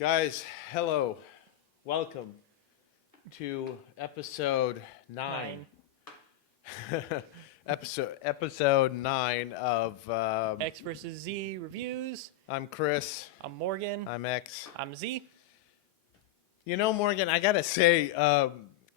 Guys, hello. Welcome to episode 9. episode 9 of X versus Z reviews. I'm Chris. I'm Morgan. I'm X. I'm Z. You know, Morgan, I gotta say,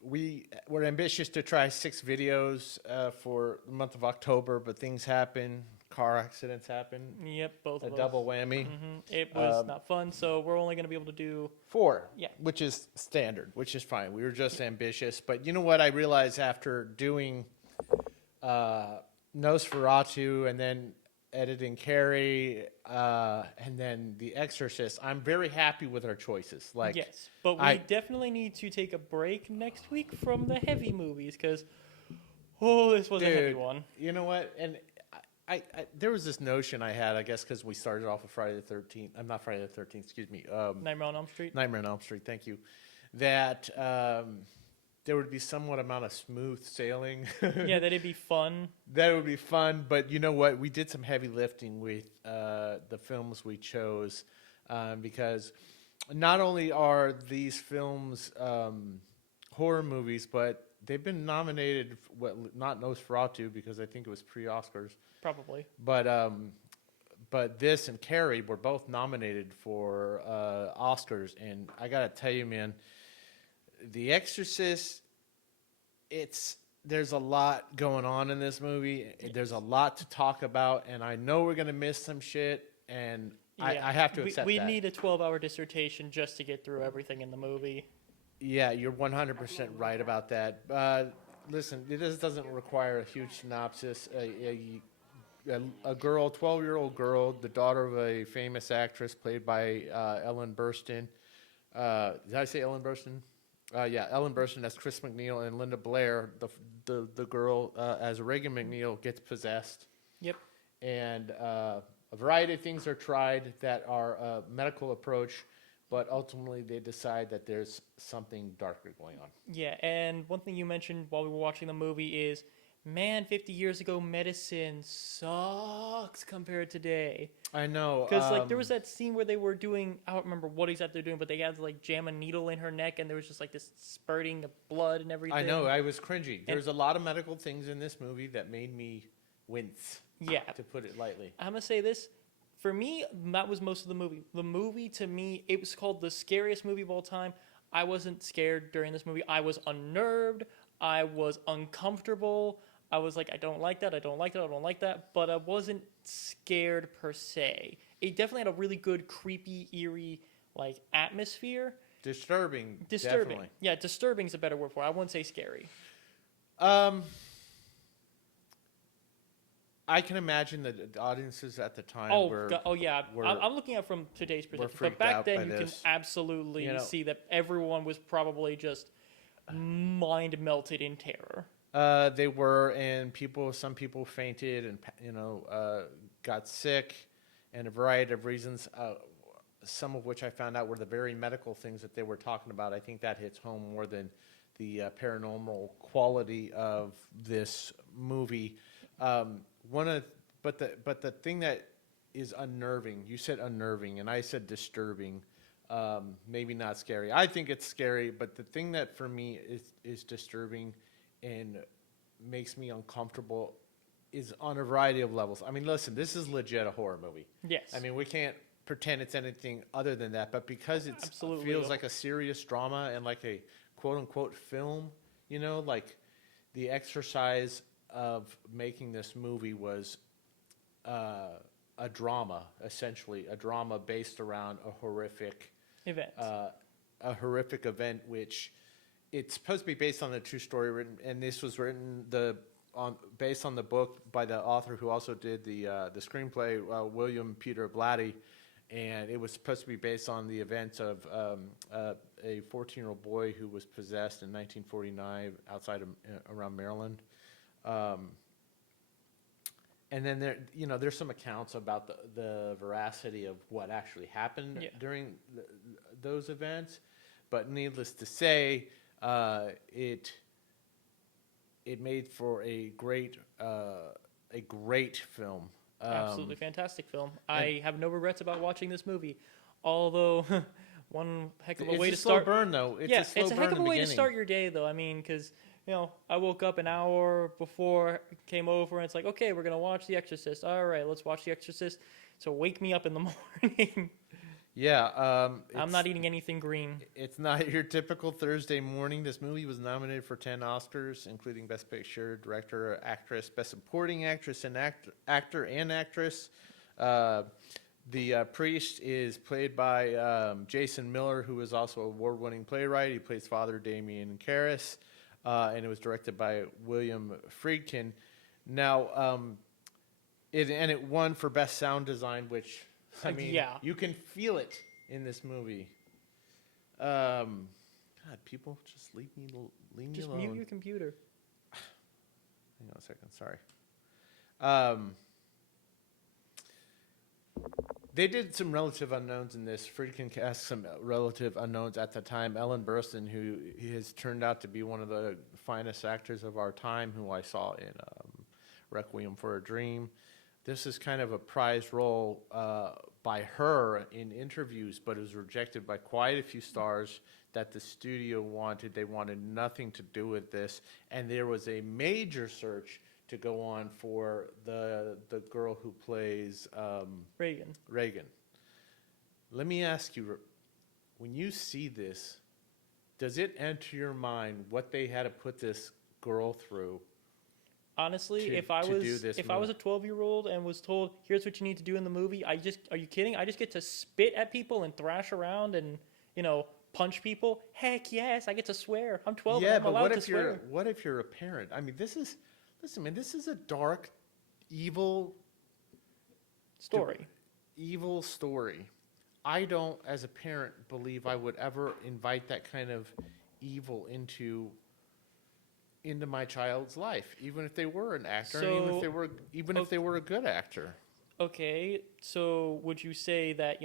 we're ambitious to try 6 videos for the month of October, but things happen. Car accidents happen. Yep, both A of us. double whammy. It was not fun, so we're only going to be able to do 4, Yeah. which is standard, which is fine. We were just ambitious. But you know what I realized after doing Nosferatu and then editing Carrie and then The Exorcist, I'm very happy with our choices. Like, yes, but we definitely need to take a break next week from the heavy movies because, this was a heavy one. You know what? And I there was this notion I had, I guess, because we started off with Friday the 13th. I'm not Friday the 13th, excuse me. Nightmare on Elm Street. Nightmare on Elm Street, thank you. That there would be somewhat amount of smooth sailing. Yeah, that'd be fun. That would be fun, but you know what? We did some heavy lifting with the films we chose because not only are these films horror movies, but they've been nominated. Not Nosferatu because I think it was pre-Oscars. Probably. But this and Carrie were both nominated for Oscars, and I gotta tell you, man, The Exorcist. There's a lot going on in this movie. There's a lot to talk about, and I know we're gonna miss some shit, and I have to accept we that. We need a 12-hour dissertation just to get through everything in the movie. Yeah, you're 100% right about that. Listen, this doesn't require a huge synopsis. A girl, 12-year-old girl, the daughter of a famous actress played by Ellen Burstyn. Did I say Ellen Burstyn? Yeah, Ellen Burstyn as Chris McNeil, and Linda Blair, the girl as Reagan McNeil, gets possessed. Yep. And a variety of things are tried that are a medical approach, but ultimately they decide that there's something darker going on. Yeah, and one thing you mentioned while we were watching the movie is, man, 50 years ago, medicine sucks compared to today. I know. Because, there was that scene where they were doing, I don't remember what exactly they're doing, but they had to, jam a needle in her neck, and there was just, this spurting of blood and everything. I know. I was cringy. There's a lot of medical things in this movie that made me wince. Yeah. To put it lightly. I'm going to say this. For me, that was most of the movie. The movie, to me, it was called the scariest movie of all time. I wasn't scared during this movie. I was unnerved. I was uncomfortable. I was like, I don't like that, I don't like that, I don't like that, but I wasn't scared per se. It definitely had a really good, creepy, eerie, atmosphere. Disturbing. Definitely. Yeah, disturbing is a better word for it. I wouldn't say scary. I can imagine that the audiences at the time were... I'm looking at it from today's perspective. But back then, you can absolutely see that everyone was probably just mind-melted in terror. They were, and some people fainted and, got sick, and a variety of reasons, some of which I found out were the very medical things that they were talking about. I think that hits home more than the paranormal quality of this movie. But the thing that is unnerving, you said unnerving, and I said disturbing, maybe not scary. I think it's scary, but the thing that for me is disturbing and makes me uncomfortable is on a variety of levels. I mean, listen, this is legit a horror movie. Yes. I mean, we can't pretend it's anything other than that, but because it feels like a serious drama and like a quote-unquote film, the exercise of making this movie was a drama, essentially, a drama based around a horrific event, which it's supposed to be based on a true story written, and this was written based on the book by the author who also did the screenplay, William Peter Blatty, and it was supposed to be based on the events of a 14-year-old boy who was possessed in 1949 around Maryland. And then there's some accounts about the veracity of what actually happened during those events, but needless to say, it made for a great film. Absolutely fantastic film. I have no regrets about watching this movie, although one heck of a It's way a to slow start. burn, though. It's Yeah, a slow it's a burn heck in of a the way to beginning. start your day, though. I mean, because I woke up an hour before, came over, and it's like, okay, we're gonna watch The Exorcist. All right, let's watch The Exorcist. So wake me up in the morning. Yeah, I'm not eating anything green. it's not your typical Thursday morning. This movie was nominated for 10 Oscars, including Best Picture, Director, Actress, Best Supporting Actress, and Actor and Actress. The priest is played by Jason Miller, who is also an award-winning playwright. He plays Father Damien Karras, and it was directed by William Friedkin. Now, it won for Best Sound Design, which, I mean, yeah. you can feel it in this movie. God, people, just leave me Just alone. mute your computer. Hang on a second, sorry. They did some relative unknowns in this. Friedkin cast some relative unknowns at the time. Ellen Burstyn, who has turned out to be one of the finest actors of our time, who I saw in Requiem for a Dream. This is kind of a prized role by her in interviews, but it was rejected by quite a few stars that the studio wanted. They wanted nothing to do with this, and there was a major search to go on for the girl who plays Reagan. Let me ask you, when you see this, does it enter your mind what they had to put this girl through? Honestly, to if I do was this a 12-year-old and was told, "Here's what you need to do in the movie," are you kidding? I just get to spit at people and thrash around and punch people. Heck yes, I get to swear. I'm 12. Yeah, and I'm but allowed to swear. what if you're a parent? I mean, listen, man, this is a dark, evil Story. story. I don't, as a parent, believe I would ever invite that kind of evil into my child's life, even if they were an actor, and even if they were a good actor. Okay, so would you say that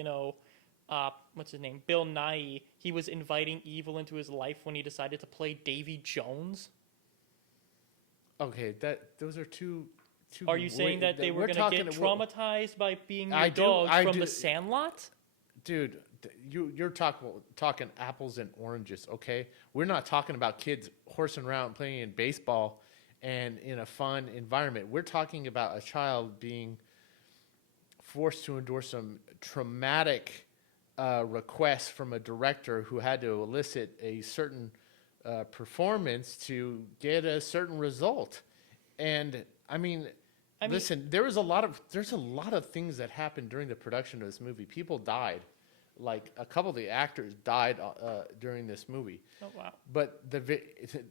what's his name, Bill Nighy, he was inviting evil into his life when he decided to play Davy Jones? Okay, those are two. Are you saying that they were going to get traumatized by being your dogs from The Sandlot? Dude, you're talking apples and oranges, okay? We're not talking about kids horsing around playing in baseball and in a fun environment. We're talking about a child being forced to endure some traumatic requests from a director who had to elicit a certain performance to get a certain result. And listen, there's a lot of things that happened during the production of this movie. People died. Like a couple of the actors died during this movie. Oh wow! But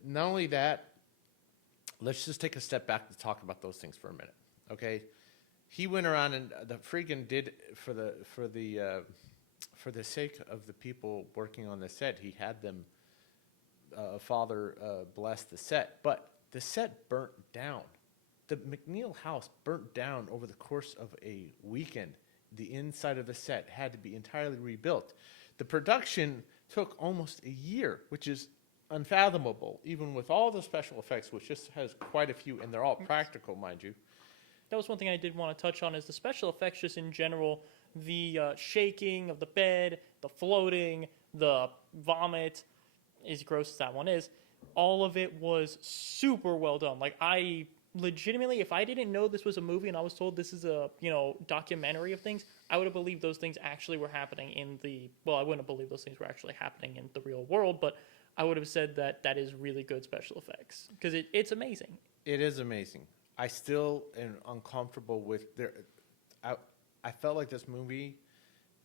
not only that, let's just take a step back to talk about those things for a minute, okay? He went around and the freaking did for the sake of the people working on the set. He had them, Father bless the set, but the set burnt down. The McNeil house burnt down over the course of a weekend. The inside of the set had to be entirely rebuilt. The production took almost a year, which is unfathomable, even with all the special effects, which just has quite a few, and they're all practical, mind you. That was one thing I did want to touch on is the special effects just in general, the shaking of the bed, the floating, the vomit, as gross as that one is, all of it was super well done. Like I legitimately, if I didn't know this was a movie and I was told this is a documentary of things, I would have believed those things actually were happening I wouldn't have believed those things were actually happening in the real world, but I would have said that is really good special effects because it's amazing. It is amazing. I still am uncomfortable with I felt like this movie,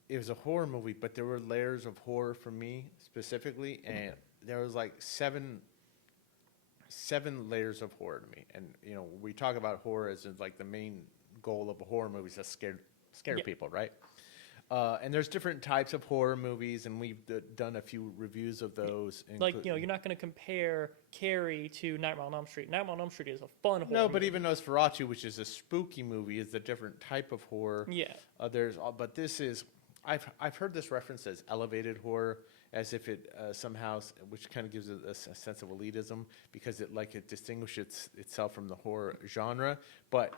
it was a horror movie, but there were layers of horror for me specifically, and there was like seven layers of horror to me. And we talk about horror as like the main goal of a horror movie is to scare Yeah. people, right? And there's different types of horror movies, and we've done a few reviews of those. Like, you're not going to compare Carrie to Nightmare on Elm Street. Nightmare on Elm Street is a fun horror No, but movie. even Nosferatu, which is a spooky movie, is a different type of horror. Yeah. But this is, I've heard this referenced as elevated horror, as if it somehow, which kind of gives it a sense of elitism, because it distinguishes itself from the horror genre. But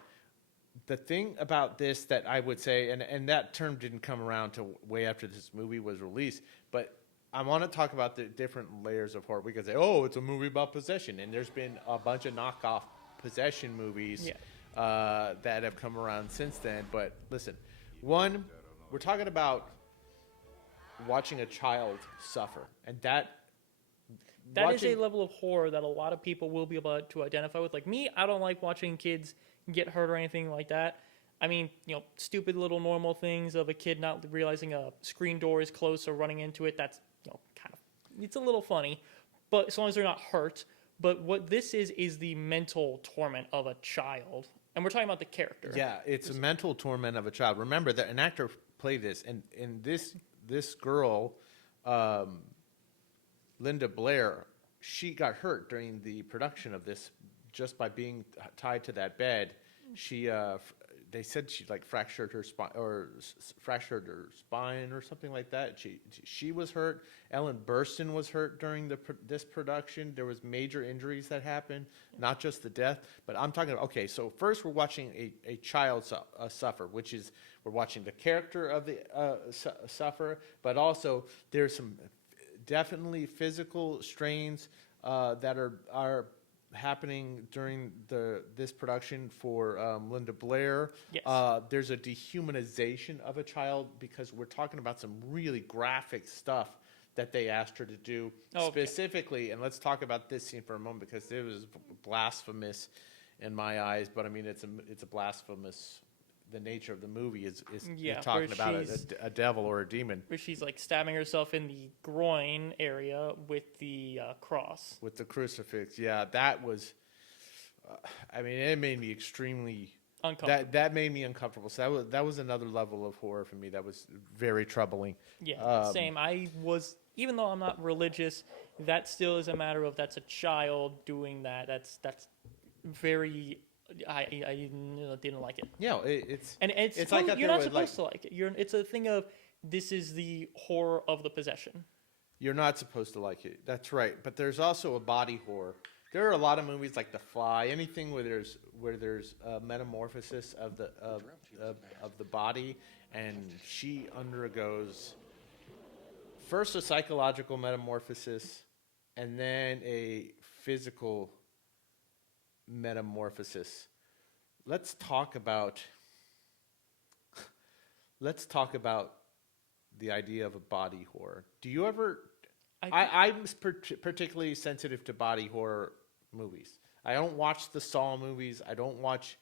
the thing about this that I would say, and that term didn't come around till way after this movie was released, but I want to talk about the different layers of horror. We could say, oh, it's a movie about possession, and there's been a bunch of knockoff possession movies that have come around since then. But listen, one, we're talking about watching a child suffer, and that is a level of horror that a lot of people will be able to identify with. Like me, I don't like watching kids get hurt or anything like that. I mean, stupid little normal things of a kid not realizing a screen door is closed or running into it. That's, kind of, it's a little funny, but as long as they're not hurt. But what this is the mental torment of a child. And we're talking about the character. Yeah, it's a mental torment of a child. Remember that an actor played this, and this girl, Linda Blair, she got hurt during the production of this just by being tied to that bed. She, they said she fractured her spine or something like that. She was hurt. Ellen Burstyn was hurt during this production. There was major injuries that happened, not just the death. But I'm talking about, okay, so first we're watching a child suffer, which is we're watching the character of the suffer, but also there's some definitely physical strains that are happening during this production for Linda Blair. Yes. There's a dehumanization of a child because we're talking about some really graphic stuff that they asked her to do specifically. And let's talk about this scene for a moment because it was blasphemous in my eyes. But I mean, it's a blasphemous. The nature of the movie is you're talking about a devil or a demon. Where she's stabbing herself in the groin area with the cross. With the crucifix. Yeah, that was, I mean, it made me extremely uncomfortable. That made me uncomfortable. So that was another level of horror for me. That was very troubling. Yeah, same. I was, even though I'm not religious, that still is a matter of that's a child doing that. That's very. I didn't like it. Yeah, it's like you're not supposed to like it. It's a thing of this is the horror of the possession. You're not supposed to like it. That's right. But there's also a body horror. There are a lot of movies like The Fly, anything where there's a metamorphosis of the body, and she undergoes first a psychological metamorphosis, and then a physical metamorphosis. Let's talk about the idea of a body horror. Do you ever? I'm particularly sensitive to body horror movies. I don't watch the Saw movies. I don't watch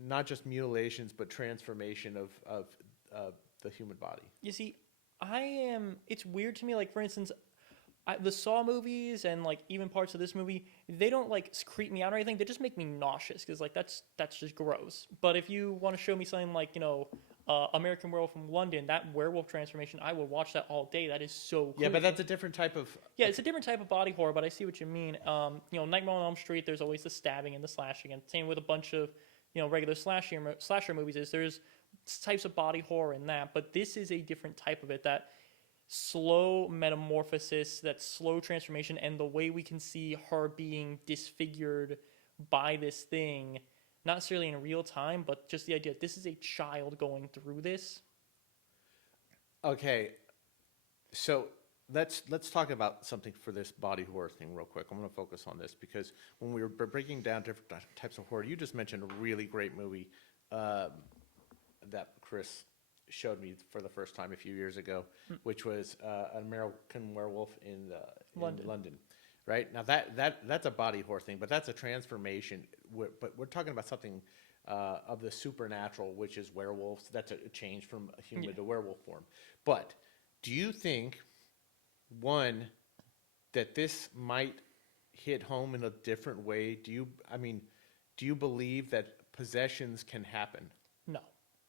not just mutilations but transformation of the human body. You see, it's weird to me. Like for instance, the Saw movies and even parts of this movie, they don't creep me out or anything. They just make me nauseous because that's just gross. But if you want to show me something like American Werewolf from London, that werewolf transformation, I will watch that all day. That is so cool. Yeah, but that's a different type of. Yeah, it's a different type of body horror. But I see what you mean. Nightmare on Elm Street. There's always the stabbing and the slashing, and same with a bunch of regular slasher movies. There's types of body horror in that, but this is a different type of it. That slow metamorphosis, that slow transformation, and the way we can see her being disfigured by this thing, not necessarily in real time, but just the idea that this is a child going through this. Okay, so let's talk about something for this body horror thing real quick. I'm going to focus on this because when we were breaking down different types of horror, you just mentioned a really great movie that Chris showed me for the first time a few years ago, which was an American Werewolf in London. Right now, that's a body horror thing, but that's a transformation. But we're talking about something of the supernatural, which is werewolves. That's a change from a human to werewolf form. But do you think, one, that this might hit home in a different way? Do you believe that possessions can happen? No.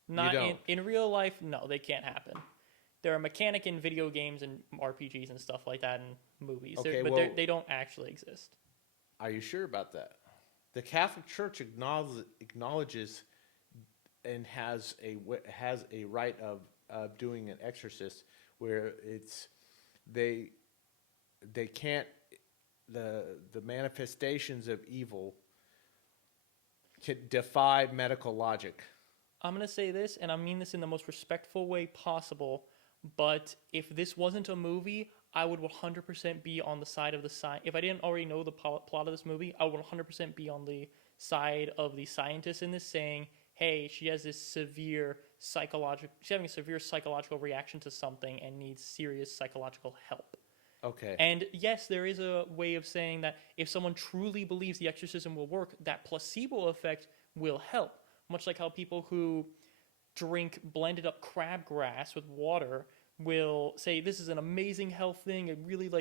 Not in real life, no, they can't happen. They're a mechanic in video games and RPGs and stuff like that and movies. Okay, but they don't actually exist. Are you sure about that? The Catholic Church acknowledges and has a rite of doing an exorcist where they can't the manifestations of evil defy medical logic. I'm going to say this, and I mean this in the most respectful way possible, but if this wasn't a movie, I would 100% be on the side of the science. If I didn't already know the plot of this movie, I would 100% be on the side of the scientists in this, saying, hey, she has this she's having a severe psychological reaction to something and needs serious psychological help. Okay. And yes, there is a way of saying that if someone truly believes the exorcism will work, that placebo effect will help. Much like how people who drink blended up crabgrass with water will say this is an amazing health thing. It really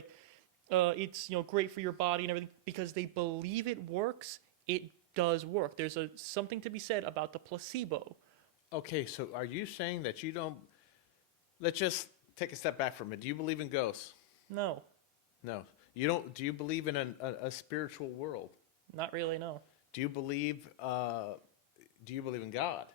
it's great for your body and everything because they believe it works. It does work. There's something to be said about the placebo. Okay, so are you saying that you don't? Let's just take a step back from it. Do you believe in ghosts? No, No, you don't. Do you believe in a spiritual world? not really. No. Do you believe? Do you believe in God?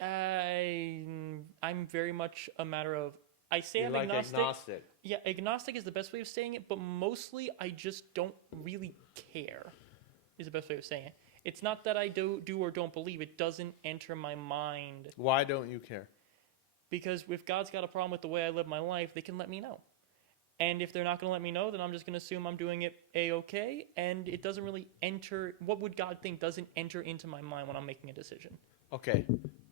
I'm very much a matter of. I say You're I'm like agnostic. agnostic. Yeah, agnostic is the best way of saying it, but mostly I just don't really care. Is the best way of saying it. It's not that I do or don't believe. It doesn't enter my mind. Why don't you care? Because if God's got a problem with the way I live my life, they can let me know. And if they're not going to let me know, then I'm just going to assume I'm doing it A-okay. And it doesn't really enter, what would God think doesn't enter into my mind when I'm making a decision. Okay,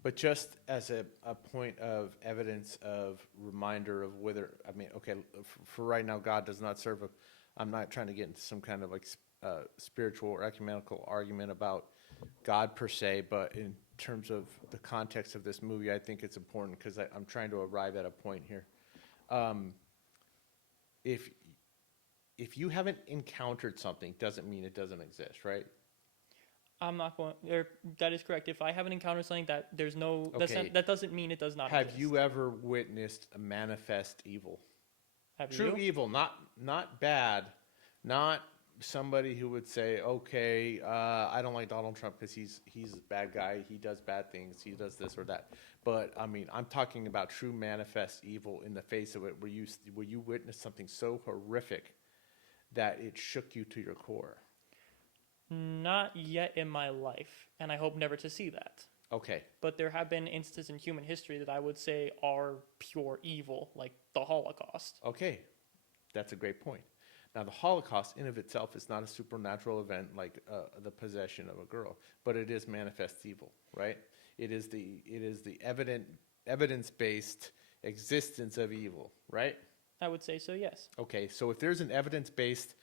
but just as a point of evidence of reminder of whether, I mean, okay, for right now, God does not serve I'm not trying to get into some kind of spiritual or ecumenical argument about God per se, but in terms of the context of this movie, I think it's important because I'm trying to arrive at a point here. If you haven't encountered something, doesn't mean it doesn't exist, right? I'm not going. That is correct. If I haven't encountered something that there's no, Okay. that doesn't mean it does not Have exist. you ever witnessed a manifest evil? Have True you? evil, not bad, not somebody who would say, okay, I don't like Donald Trump because he's a bad guy, he does bad things, he does this or that. But I mean, I'm talking about true manifest evil in the face of it, where you witnessed something so horrific that it shook you to your core. Not yet in my life, and I hope never to see that. Okay. But there have been instances in human history that I would say are pure evil, like the Holocaust. Okay, that's a great point. Now, the Holocaust in of itself is not a supernatural event like the possession of a girl, but it is manifest evil, right? It is the evidence-based existence of evil, right? I would say so, yes. Okay, so if there's an evidence-based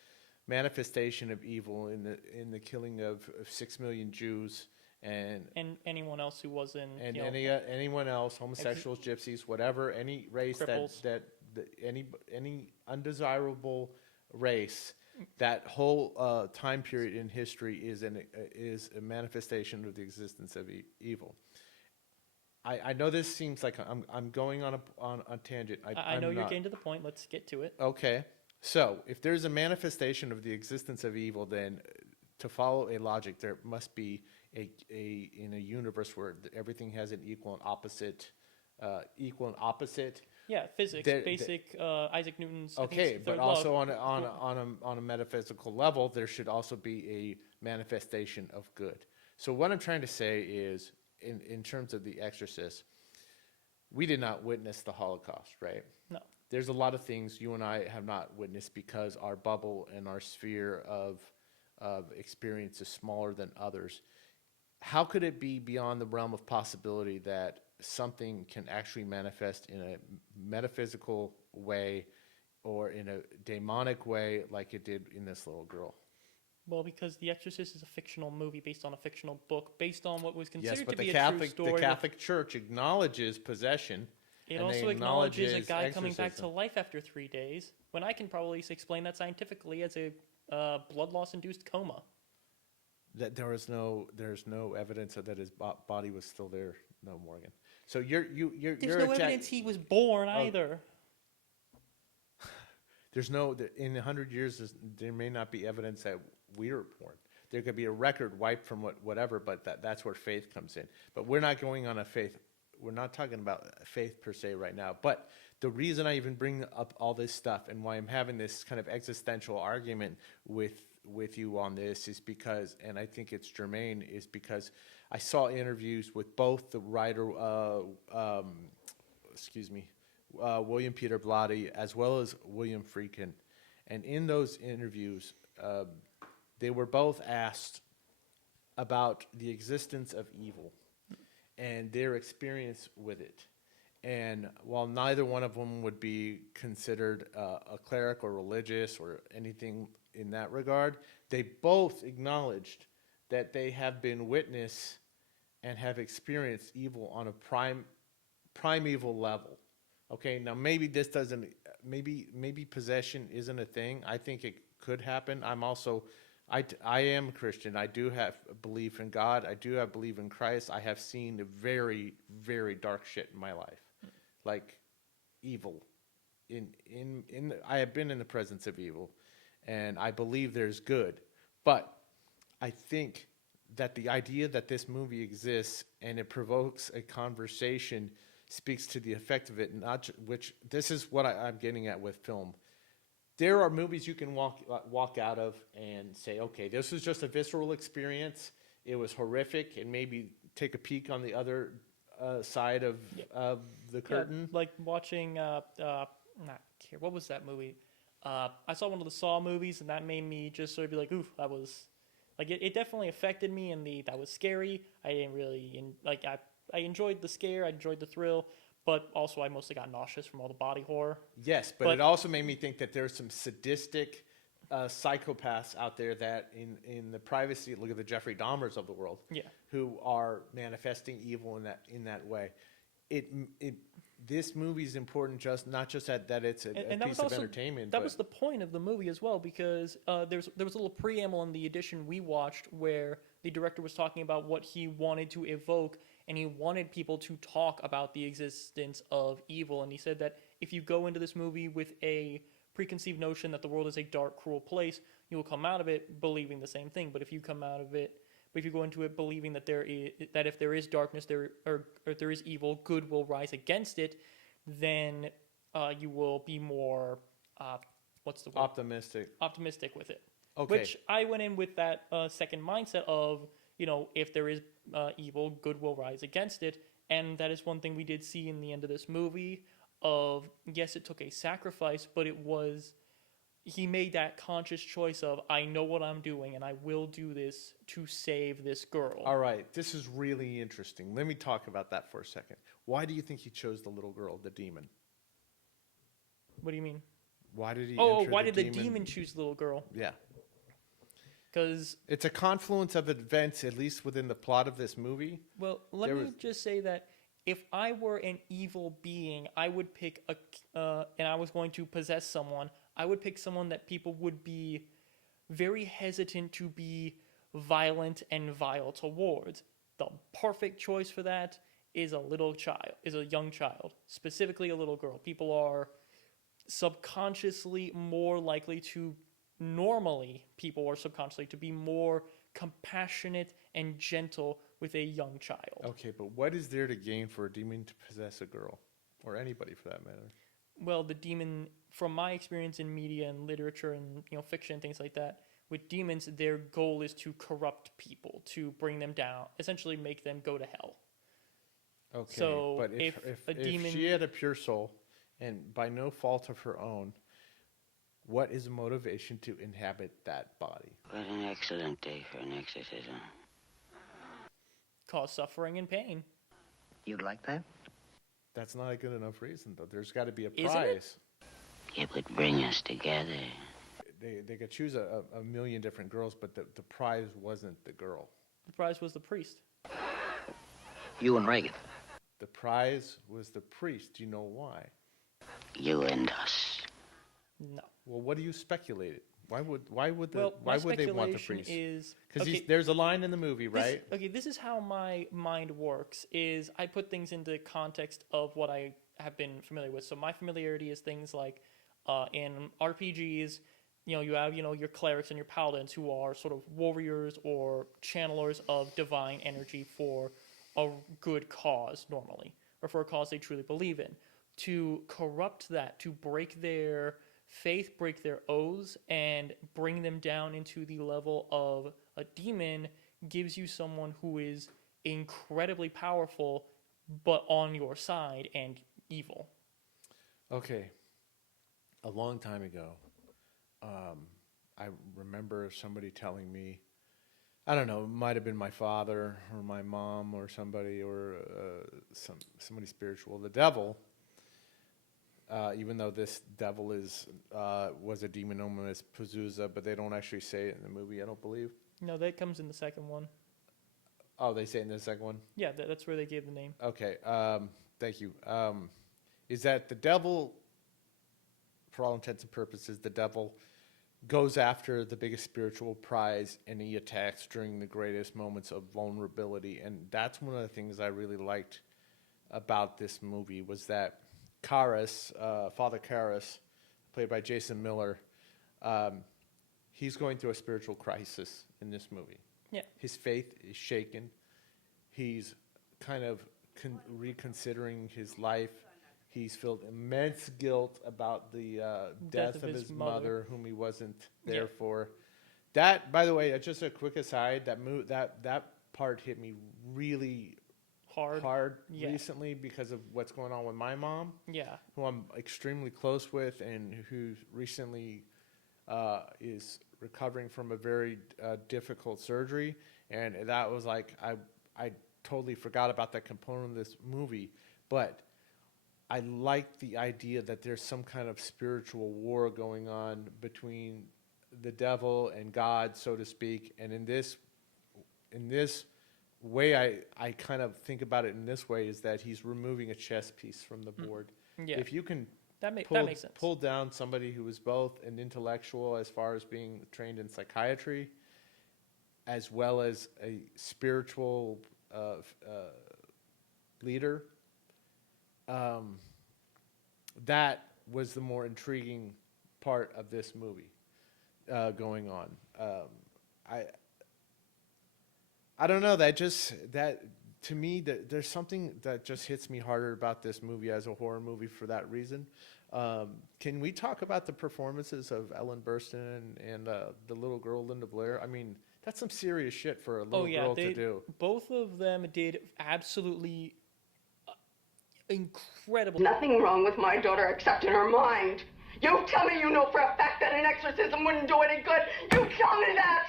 manifestation of evil in the killing of 6 million Jews and anyone else who wasn't, anyone else, homosexuals, gypsies, whatever, any race Cripples. any undesirable race, that whole time period in history is a manifestation of the existence of evil. I know this seems like I'm going on a tangent. I know you're getting to the point. Let's get to it. Okay, so if there's a manifestation of the existence of evil, then to follow a logic, there must be in a universe where everything has an equal and opposite. Yeah, physics, basic Isaac Newton's. Okay, but also on a metaphysical level, there should also be a manifestation of good. So what I'm trying to say is, in terms of The Exorcist, we did not witness the Holocaust, right? No. There's a lot of things you and I have not witnessed because our bubble and our sphere of experience is smaller than others. How could it be beyond the realm of possibility that something can actually manifest in a metaphysical way or in a demonic way like it did in this little girl? Well, because The Exorcist is a fictional movie based on a fictional book, based on what was considered to be a true story. the Catholic Church acknowledge possession. It also acknowledges a guy exorcism. coming back to life after 3 days, when I can probably explain that scientifically as a blood loss-induced coma. That there's no evidence that his body was still there. No, Morgan. So you're There's no evidence he was born either. There's no in 100 years there may not be evidence that we were born. There could be a record wiped from whatever, but that's where faith comes in. But we're not going on a faith. We're not talking about faith per se right now. But the reason I even bring up all this stuff and why I'm having this kind of existential argument with with you on this is because, and I think it's germane, is because I saw interviews with both the writer, William Peter Blatty, as well as William Friedkin. And in those interviews, they were both asked about the existence of evil and their experience with it. And while neither one of them would be considered a cleric or religious or anything in that regard, they both acknowledged that they have been witness and have experienced evil on a primeval level. Okay, now maybe this doesn't, maybe possession isn't a thing. I think it could happen. I am a Christian. I do have a belief in God. I do have belief in Christ. I have seen very, very dark shit in my life, like evil. I have been in the presence of evil, and I believe there's good. But I think that the idea that this movie exists and it provokes a conversation speaks to the effect of it. Which this is what I'm getting at with film. There are movies you can walk out of and say, okay, this was just a visceral experience. It was horrific, and maybe take a peek on the other side of the curtain. Yeah, like watching, what was that movie? I saw one of the Saw movies, and that made me just sort of be like, oof, that was, like, it definitely affected me, and that was scary. I didn't really, I enjoyed the scare, I enjoyed the thrill, but also I mostly got nauseous from all the body horror. Yes, but it also made me think that there's some sadistic psychopaths out there that in the privacy, look at the Jeffrey Dahmers of the world, who are manifesting evil in that way. This movie is important not just that it's a piece of entertainment. That was the point of the movie as well, because there was a little preamble in the edition we watched where the director was talking about what he wanted to evoke, and he wanted people to talk about the existence of evil. And he said that if you go into this movie with a preconceived notion that the world is a dark, cruel place, you will come out of it believing the same thing. But if you go into it believing that if there is darkness, or if there is evil, good will rise against it, then you will be more what's the word? Optimistic with it. Okay. Which I went in with that second mindset of, if there is evil, good will rise against it. And that is one thing we did see in the end of this movie of, yes, it took a sacrifice, but he made that conscious choice of, I know what I'm doing, and I will do this to save this girl. All right, this is really interesting. Let me talk about that for a second. Why do you think he chose the little girl, the demon? What do you mean? Why did he? Why did the demon choose the little girl? Yeah. Because it's a confluence of events, at least within the plot of this movie. Well, let me just say that if I were an evil being, I would pick and I was going to possess someone, I would pick someone that people would be very hesitant to be violent and vile towards. The perfect choice for that is a young child, specifically a little girl. People are subconsciously more likely to be more compassionate and gentle with a young child. Okay, but what is there to gain for a demon to possess a girl? Or anybody for that matter? Well, the demon, from my experience in media and literature and fiction and things like that, with demons, their goal is to corrupt people, to bring them down, essentially make them go to hell. Okay, so but if she had a pure soul, and by no fault of her own, what is the motivation to inhabit that body? What an excellent day for an exorcism. Cause suffering and pain. You'd like that? That's not a good enough reason, though. There's got to be a Isn't prize. It would bring us together. They could choose a million different girls, but the prize wasn't the girl. The prize was the priest. You and Reagan. The prize was the priest. Do you know why? You and us. No. Well, what do you speculate? Why would they want the priest? Because there's a line in the movie, right? This is how my mind works. Is I put things into context of what I have been familiar with. So my familiarity is things like in RPGs, you have your clerics and your paladins who are sort of warriors or channelers of divine energy for a good cause normally, or for a cause they truly believe in. To corrupt that, to break their faith break their oaths and bring them down into the level of a demon gives you someone who is incredibly powerful, but on your side and evil. Okay. A long time ago, I remember somebody telling me, I don't know, it might have been my father or my mom or somebody or somebody spiritual. The devil, even though this devil was a demon known as Pazuzu, but they don't actually say it in the movie, I don't believe. No, that comes in the second one. Oh, they say it in the second one? Yeah, that's where they gave the name. Okay, thank you. Is that the devil, for all intents and purposes, the devil goes after the biggest spiritual prize and he attacks during the greatest moments of vulnerability. And that's one of the things I really liked about this movie was that Karras, Father Karras, played by Jason Miller, he's going through a spiritual crisis in this movie. Yeah. His faith is shaken. He's kind of reconsidering his life. He's felt immense guilt about the death of his mother, whom he wasn't there for. That, by the way, just a quick aside. That part hit me really hard recently because of what's going on with my mom. Yeah. Who I'm extremely close with, and who recently is recovering from a very difficult surgery. And that was like I totally forgot about that component of this movie, but I like the idea that there's some kind of spiritual war going on between the devil and God, so to speak. And in this way, I kind of think about it in this way, is that he's removing a chess piece from the board. Yeah. If you can that makes sense. Pull down somebody who is both an intellectual as far as being trained in psychiatry, as well as a spiritual leader, that was the more intriguing part of this movie going on. I don't know, that to me, there's something that just hits me harder about this movie as a horror movie for that reason. Can we talk about the performances of Ellen Burstyn and the little girl Linda Blair? I mean, that's some serious shit for a little girl to do. Both of them did absolutely incredible. Nothing wrong with my daughter except in her mind. You tell me you know for a fact that an exorcism wouldn't do any good. You tell me that!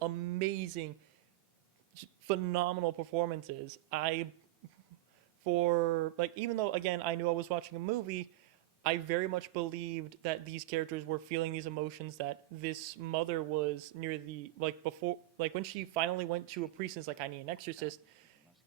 Amazing, phenomenal performances. Even though, again, I knew I was watching a movie, I very much believed that these characters were feeling these emotions that this mother was near when she finally went to a priest and was like, I need an exorcist,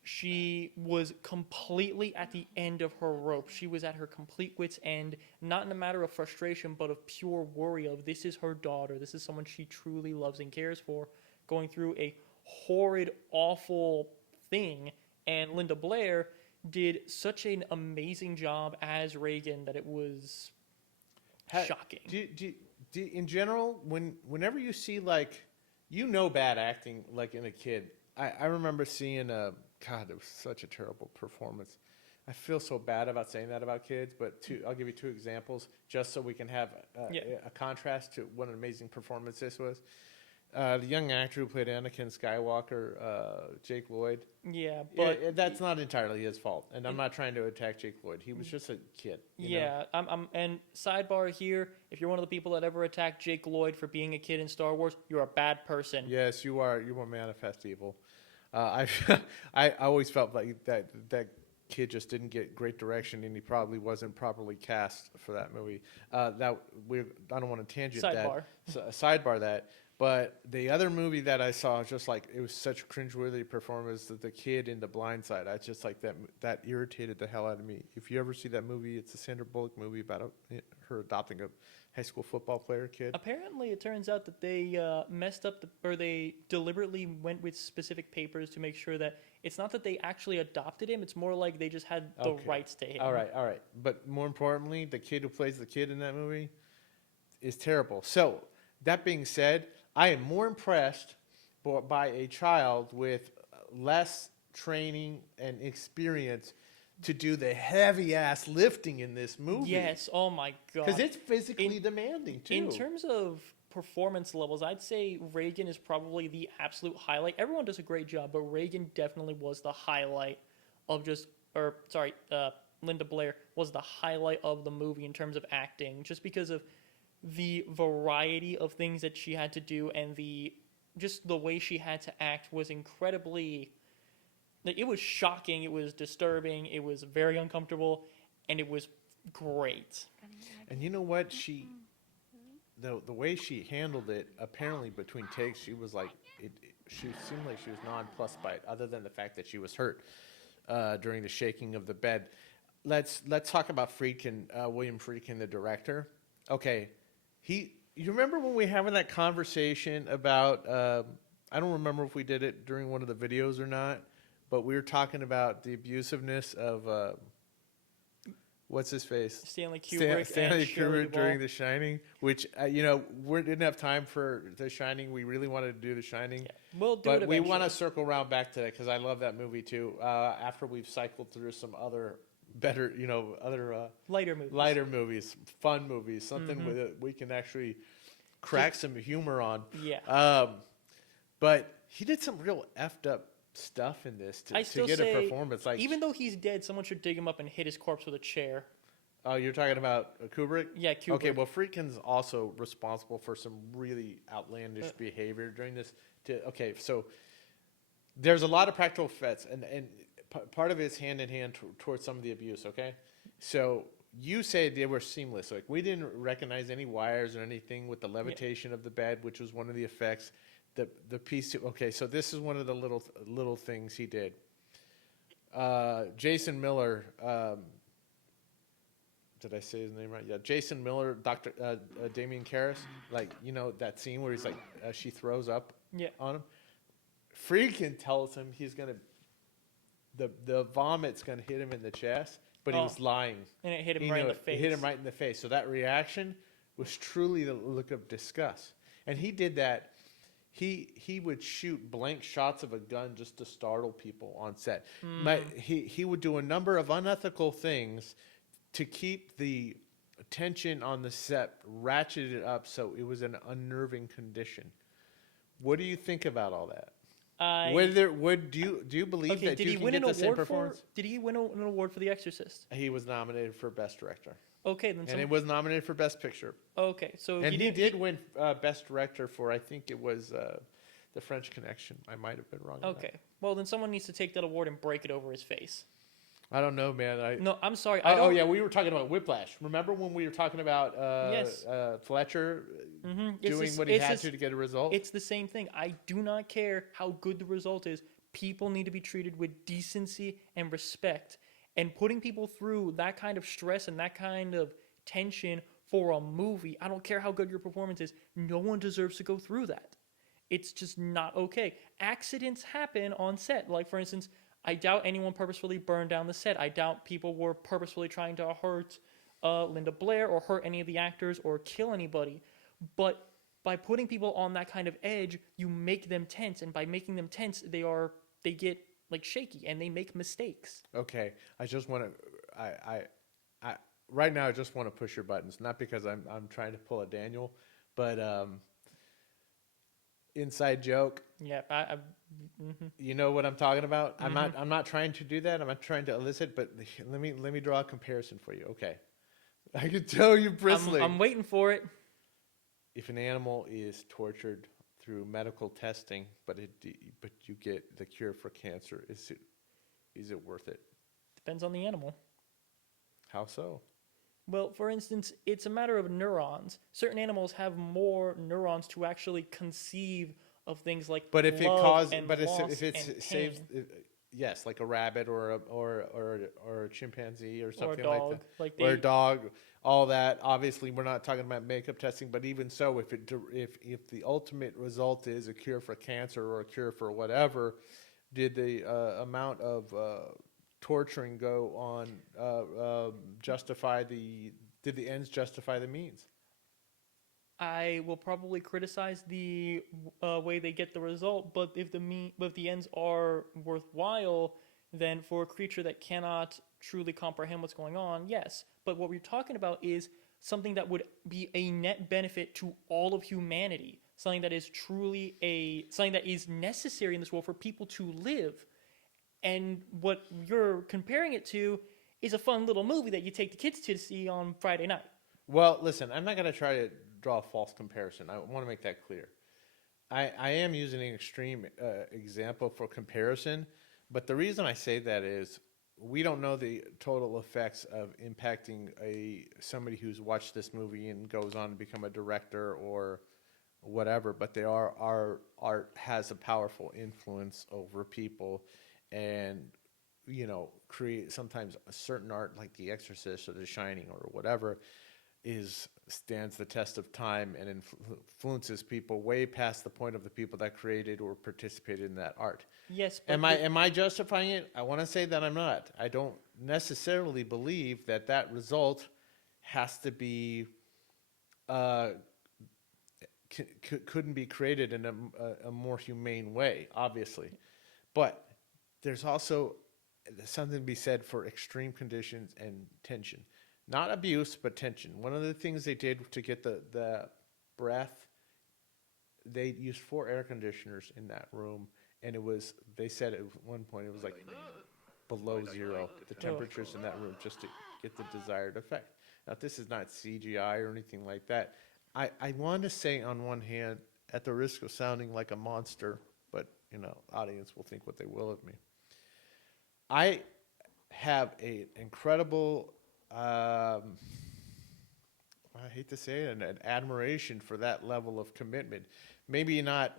she was completely at the end of her rope. She was at her complete wit's end, not in a matter of frustration, but of pure worry of this is her daughter. This is someone she truly loves and cares for, going through a horrid, awful thing. And Linda Blair did such an amazing job as Reagan that it was shocking. In general, whenever you see bad acting in a kid, I remember seeing God, it was such a terrible performance. I feel so bad about saying that about kids, but I'll give you two examples just so we can have a contrast to what an amazing performance this was. The young actor who played Anakin Skywalker, Jake Lloyd. Yeah, but that's not entirely his fault, and I'm not trying to attack Jake Lloyd. He was just a kid. You know? And sidebar here: if you're one of the people that ever attacked Jake Lloyd for being a kid in Star Wars, you're a bad person. Yes, you are. You are manifest evil. I always felt like that kid just didn't get great direction, and he probably wasn't properly cast for that movie. I don't want to tangent sidebar that. But the other movie that I saw, just it was such a cringeworthy performance, that the kid in The Blind Side, I just that irritated the hell out of me. If you ever see that movie, it's a Sandra Bullock movie about her adopting a high school football player kid. Apparently, it turns out that they messed up, or they deliberately went with specific papers to make sure that it's not that they actually adopted him. It's more like they just had the rights to him. All right. But more importantly, the kid who plays the kid in that movie is terrible. So that being said, I am more impressed by a child with less training and experience to do the heavy ass lifting in this movie. Yes. Oh my god. Because it's physically demanding too. In terms of performance levels, I'd say Reagan is probably the absolute highlight. Everyone does a great job, but Reagan definitely was the highlight of Linda Blair was the highlight of the movie in terms of acting, just because of the variety of things that she had to do, and the way she had to act was incredibly. It was shocking, it was disturbing, it was very uncomfortable, and it was great. And you know what? The way she handled it, apparently between takes, she was like, she seemed like she was nonplussed by it, other than the fact that she was hurt during the shaking of the bed. Let's talk about Friedkin, William Friedkin, the director. Okay, you remember when we were having that conversation about? I don't remember if we did it during one of the videos or not, but we were talking about the abusiveness of what's his face? Stanley Kubrick. Stanley and Shelley Kubrick during Duvall. The Shining, which we didn't have time for The Shining. We really wanted to do The Shining, Yeah. We'll do but it we eventually. want to circle around back to that because I love that movie too. After we've cycled through some other better, Lighter movies. lighter movies, fun movies, something with we can actually crack some humor on. Yeah. But he did some real effed up stuff in this I to still get say, a performance. Like, even though he's dead, someone should dig him up and hit his corpse with a chair. oh, you're talking about Kubrick? Yeah, Kubrick. Okay, well, Friedkin's also responsible for some really outlandish behavior during this. Okay, so there's a lot of practical effects, and part of it's hand in hand towards some of the abuse. Okay, so you say they were seamless. Like, we didn't recognize any wires or anything with the levitation of the bed, which was one of the effects. The piece. Okay, so this is one of the little things he did. Jason Miller. Did I say his name right? Yeah, Jason Miller, Dr. Damien Karras. Like, that scene where he's like, she throws up on him. Friedkin tells him he's gonna, the vomit's gonna hit him in the chest, but he was lying. And it hit him He right in knew the it. face. It hit him right in the face. So that reaction was truly the look of disgust. And he did that. He would shoot blank shots of a gun just to startle people on set. He would do a number of unethical things to keep the tension on the set ratcheted up so it was an unnerving condition. What do you think about all that? Do you believe that did you he can win get an the same award performance? Did he win an award for The Exorcist? He was nominated for Best Director. Okay, then. And it was nominated for Best Picture. Okay, so And he did win Best Director for, I think it was The French Connection. I might have been wrong on Okay, well then someone needs to take that award and break it over his face. that. I don't know, man. No, I'm sorry. Oh, yeah, we were talking about Whiplash. Remember when we were talking about Yes. Fletcher It's doing this- what he it's had this- to get a result? It's the same thing. I do not care how good the result is. People need to be treated with decency and respect. And putting people through that kind of stress and that kind of tension for a movie, I don't care how good your performance is, no one deserves to go through that. It's just not okay. Accidents happen on set. Like, for instance, I doubt anyone purposefully burned down the set. I doubt people were purposefully trying to hurt Linda Blair or hurt any of the actors or kill anybody. But by putting people on that kind of edge, you make them tense. And by making them tense, they get like shaky and they make mistakes. Okay, I just want to, I right now I just want to push your buttons, not because I'm trying to pull a Daniel, but inside joke. Yeah, You know what I'm talking about? Mm-hmm. I'm not trying to do that. I'm not trying to elicit, but let me draw a comparison for you. Okay, I can tell you bristling. I'm waiting for it. If an animal is tortured through medical testing, but you get the cure for cancer, is it worth it? Depends on the animal. How so? Well, for instance, it's a matter of neurons. Certain animals have more neurons to actually conceive of things like But if it love causes, and but loss if it and saves, pain. yes, like a rabbit or a chimpanzee or something dog, like that, like or a they- dog, all that. Obviously, we're not talking about makeup testing, but even so, if the ultimate result is a cure for cancer or a cure for whatever, did the amount of torturing go on did the ends justify the means? I will probably criticize the way they get the result, but if the ends are worthwhile, then for a creature that cannot truly comprehend what's going on, yes. But what we're talking about is something that would be a net benefit to all of humanity, something that is truly something that is necessary in this world for people to live. And what you're comparing it to is a fun little movie that you take the kids to see on Friday night. Well, listen, I'm not going to try to draw a false comparison. I want to make that clear. I am using an extreme example for comparison, but the reason I say that is we don't know the total effects of impacting somebody who's watched this movie and goes on to become a director or whatever, but our art has a powerful influence over people, and create sometimes a certain art like The Exorcist or The Shining or whatever stands the test of time and influences people way past the point of the people that created or participated in that art. Yes, but Am I justifying it? I want to say that I'm not. I don't necessarily believe that result has to be couldn't be created in a more humane way, obviously. But there's also something to be said for extreme conditions and tension. Not abuse, but tension. One of the things they did to get the breath, they used 4 air conditioners in that room, and they said at one point it was like below zero, the temperatures in that room, just to get the desired effect. Now, this is not CGI or anything like that. I want to say, on one hand, at the risk of sounding like a monster, but, audience will think what they will of me. I have an incredible, I hate to say it, an admiration for that level of commitment. Maybe not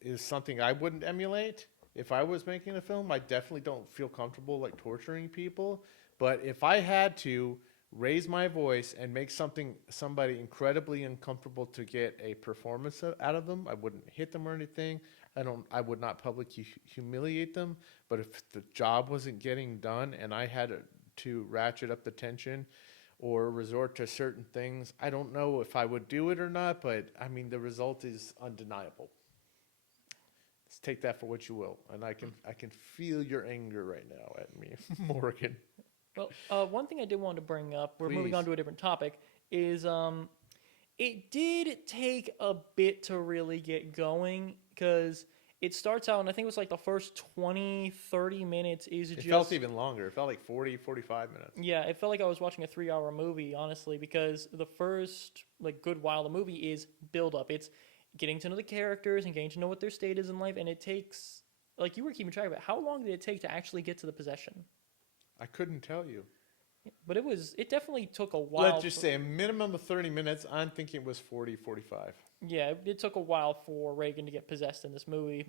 is something I wouldn't emulate. If I was making a film, I definitely don't feel comfortable torturing people. But if I had to raise my voice and make somebody incredibly uncomfortable to get a performance out of them, I wouldn't hit them or anything. I would not publicly humiliate them. But if the job wasn't getting done and I had to ratchet up the tension or resort to certain things, I don't know if I would do it or not, but the result is undeniable. Let's take that for what you will. And I can feel your anger right now at me, Morgan. Well, one thing I did want to bring up, we're moving Please. on to a different topic, is it did take a bit to really get going, because it starts out, and I think it was the first 20, 30 minutes is It felt even longer. It felt like 40, 45 minutes. Yeah, it felt like I was watching a 3-hour movie, honestly, because the first good while of the movie is build up. It's getting to know the characters and getting to know what their state is in life, and it takes, you were keeping track of it, how long did it take to actually get to the possession? I couldn't tell you. But it definitely took a while. Let's just say a minimum of 30 minutes. I'm thinking it was 40, 45. Yeah, it took a while for Reagan to get possessed in this movie.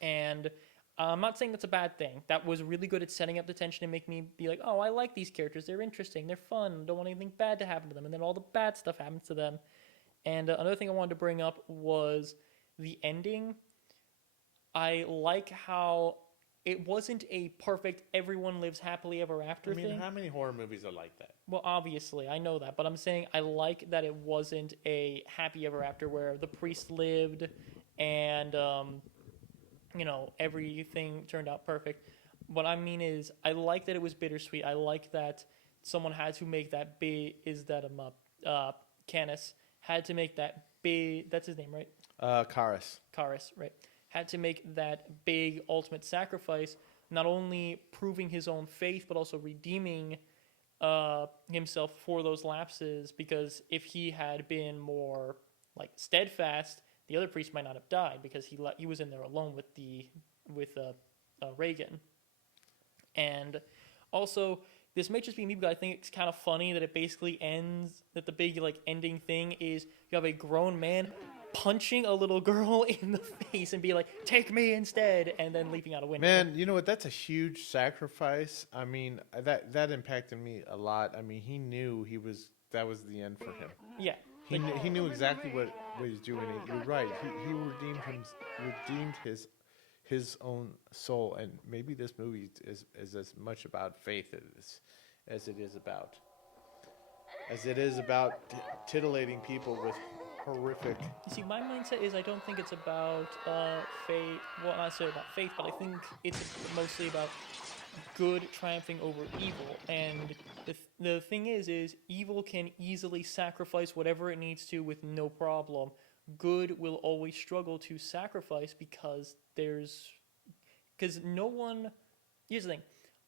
And I'm not saying that's a bad thing. That was really good at setting up the tension and making me be like, oh, I like these characters. They're interesting. They're fun. Don't want anything bad to happen to them. And then all the bad stuff happens to them. And another thing I wanted to bring up was the ending. I like how it wasn't a perfect everyone lives happily ever after thing. How many horror movies are like that? Well, obviously, I know that, but I'm saying I like that it wasn't a happy ever after where the priest lived and, everything turned out perfect. What I mean is, I like that it was bittersweet. I like that someone had to make that big, Canis had to make that big, that's his name, right? Karis, right. Had to make that big ultimate sacrifice, not only proving his own faith, but also redeeming himself for those lapses, because if he had been more steadfast, the other priest might not have died, because he was in there alone with Reagan. And also, this may just be me, but I think it's kind of funny that it basically ends, that the big ending thing is you have a grown man punching a little girl in the face and be like, take me instead, and then leaping out a window. Man, you know what? That's a huge sacrifice. That impacted me a lot. He knew that was the end for him. Yeah. He knew exactly what he was doing. You're right. He redeemed his own soul, and maybe this movie is as much about faith as it is about titillating people with horrific. You see, my mindset is I don't think it's about fate. Well, not necessarily about faith, but I think it's mostly about good triumphing over evil. And the thing is evil can easily sacrifice whatever it needs to with no problem. Good will always struggle to sacrifice because no one. Here's the thing: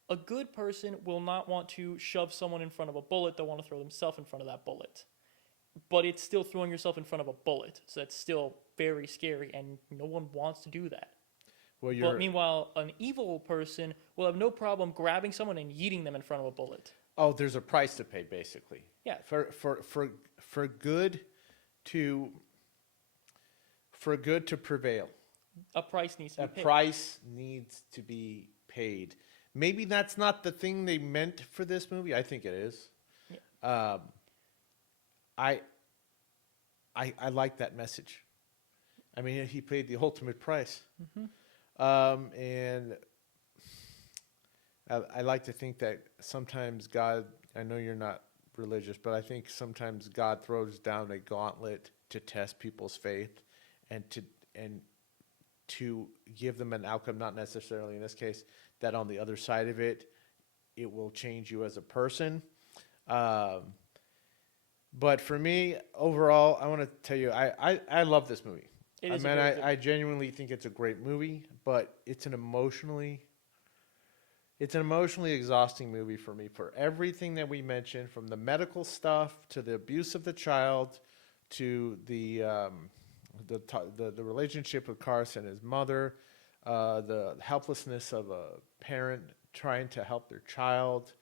a good person will not want to shove someone in front of a bullet. They'll want to throw themselves in front of that bullet. But it's still throwing yourself in front of a bullet, so that's still very scary, and no one wants to do that. Well, But meanwhile, an evil person will have no problem grabbing someone and yeeting them in front of a bullet. oh, there's a price to pay, basically. Yeah. For good to prevail, A price needs to a be paid. price needs to be paid. Maybe that's not the thing they meant for this movie. I think it is. Yeah. I like that message. I mean, he paid the ultimate price. Mm-hmm. And I like to think that sometimes God, I know you're not religious, but I think sometimes God throws down a gauntlet to test people's faith and to give them an outcome, not necessarily in this case, that on the other side of it, it will change you as a person. But for me, overall, I want to tell you, I love this movie. I genuinely think it's a great movie, but it's an emotionally exhausting movie for me for everything that we mentioned, from the medical stuff to the abuse of the child to the relationship with Carson and his mother, the helplessness of a parent trying to help their child.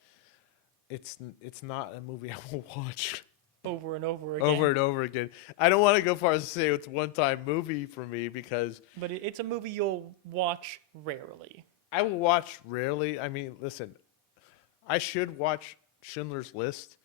It's not a movie I will watch Over and over again. over and over again. I don't want to go far as to say it's a one-time movie for me, because But it's a movie you'll watch rarely. I will watch rarely. I mean, listen, I should watch Schindler's List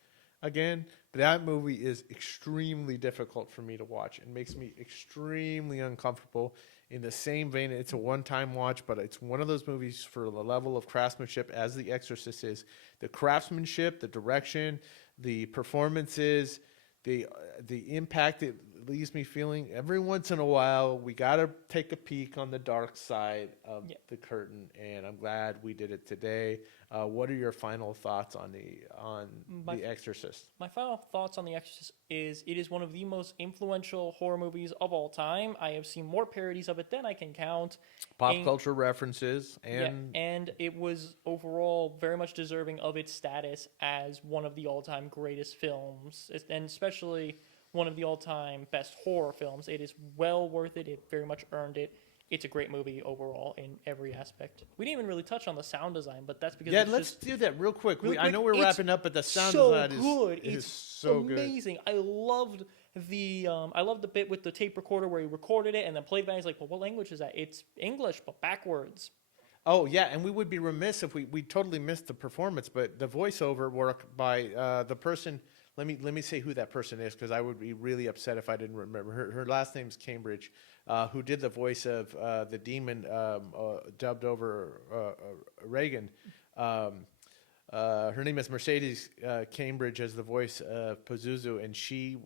again, but that movie is extremely difficult for me to watch. It makes me extremely uncomfortable. In the same vein, it's a one-time watch, but it's one of those movies for the level of craftsmanship as The Exorcist is. The craftsmanship, the direction, the performances, the impact it leaves me feeling. Every once in a while, we got to take a peek on the dark side of the curtain, and I'm glad we did it today. What are your final thoughts on The Exorcist? My final thoughts on The Exorcist is it is one of the most influential horror movies of all time. I have seen more parodies of it than I can count. Pop culture references, and it was overall very much deserving of its status as one of the all-time greatest films, and especially one of the all-time best horror films. It is well worth it. It very much earned it. It's a great movie overall in every aspect. We didn't even really touch on the sound design, but that's because let's do that real quick. I know quick. we're wrapping up, but the sound so design good. is It's so amazing. I loved the bit with the tape recorder where he recorded it and then played it back. He's like, well, what language is that? It's English, but backwards. Oh, yeah, and we would be remiss if we totally missed the performance, but the voiceover work by the person. Let me say who that person is, because I would be really upset if I didn't remember. Her last name's Cambridge, who did the voice of the demon dubbed over Reagan. Her name is Mercedes Cambridge as the voice of Pazuzu, and she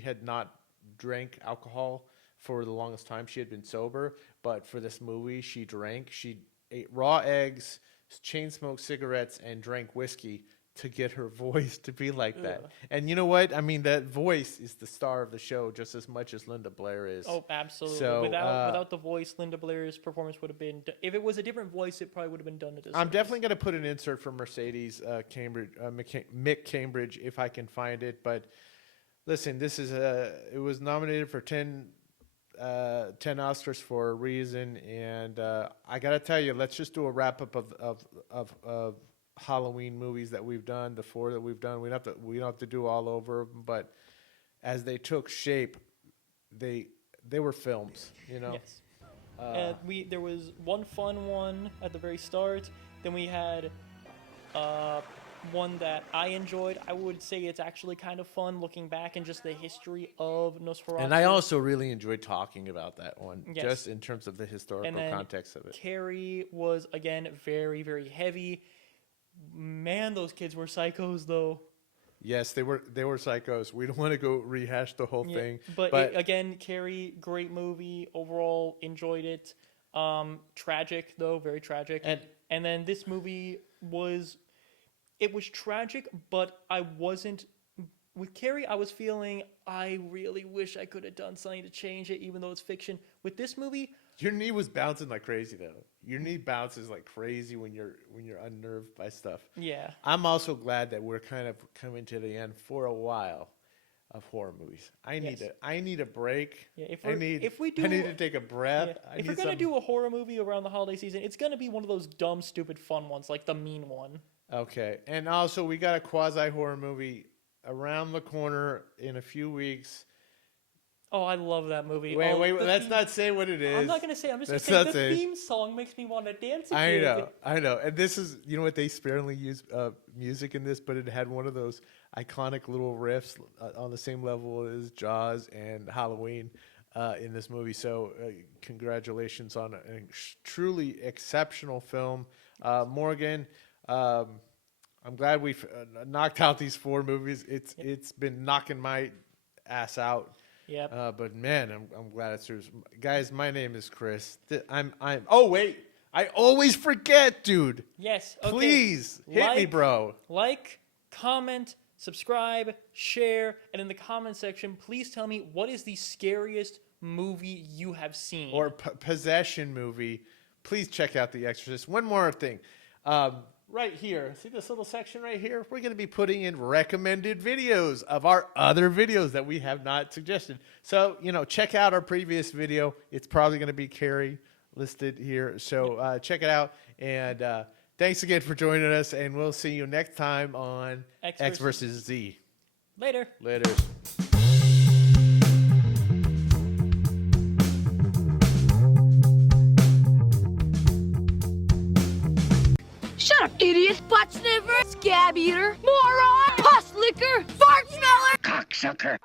had not drank alcohol for the longest time. She had been sober, but for this movie, she drank. She ate raw eggs, chain smoked cigarettes, and drank whiskey to get her voice to be like that. And you know what? I mean, that voice is the star of the show just as much as Linda Blair is. Oh, absolutely. So, without the voice, Linda Blair's performance would have been... If it was a different voice, it probably would have been done to this. I'm definitely going to put an insert for Mercedes Cambridge, Mick Cambridge, if I can find it. But listen, it was nominated for 10 Oscars for a reason. And I got to tell you, let's just do a wrap-up of Halloween movies that we've done, the 4 that we've done. We don't have to do all over them, but as they took shape, they were films, you know. Yes. There was one fun one at the very start. Then we had one that I enjoyed. I would say it's actually kind of fun looking back and just the history of Nosferatu. And I also really enjoyed talking about that one, Yes. just in terms of the historical context of it. Carrie was again very, very heavy. Man, those kids were psychos, though. Yes, they were psychos. We don't want to go rehash the whole thing. But again, Carrie, great movie. Overall, enjoyed it. Tragic, though, very tragic. And then this movie was tragic, but I wasn't... With Carrie, I was feeling, I really wish I could have done something to change it, even though it's fiction. With this movie... Your knee was bouncing like crazy, though. Your knee bounces like crazy when you're unnerved by stuff. Yeah. I'm also glad that we're kind of coming to the end for a while of horror movies. I need a break. Yeah, I need to take a breath. Yeah. If we're gonna do a horror movie around the holiday season, it's gonna be one of those dumb, stupid, fun ones, like The Mean One. Okay, and also we got a quasi horror movie around the corner in a few weeks. Oh, I love that movie. Wait, let's not say what it is. I'm not gonna say. I'm just gonna say the theme song makes me want to dance. I know. And this is, you know what, they sparingly use music in this, but it had one of those iconic little riffs on the same level as Jaws and Halloween in this movie. So congratulations on a truly exceptional film. Morgan, I'm glad we've knocked out these 4 movies. It's been knocking my ass out. Yep. But man, I'm glad it's yours. Guys, my name is Chris. Oh wait, I always forget, dude. Yes. Okay. Please hit me, bro. Like, comment, subscribe, share, and in the comment section, please tell me what is the scariest movie you have seen. Or possession movie. Please check out The Exorcist. One more thing. Right here, see this little section right here? We're going to be putting in recommended videos of our other videos that we have not suggested. So, check out our previous video. It's probably going to be Carrie listed here. So check it out. And thanks again for joining us. And we'll see you next time on X versus Z. Later. Shut up, idiot! Butt sniffer, scab eater, moron, pus licker, fart smeller, Cocksucker.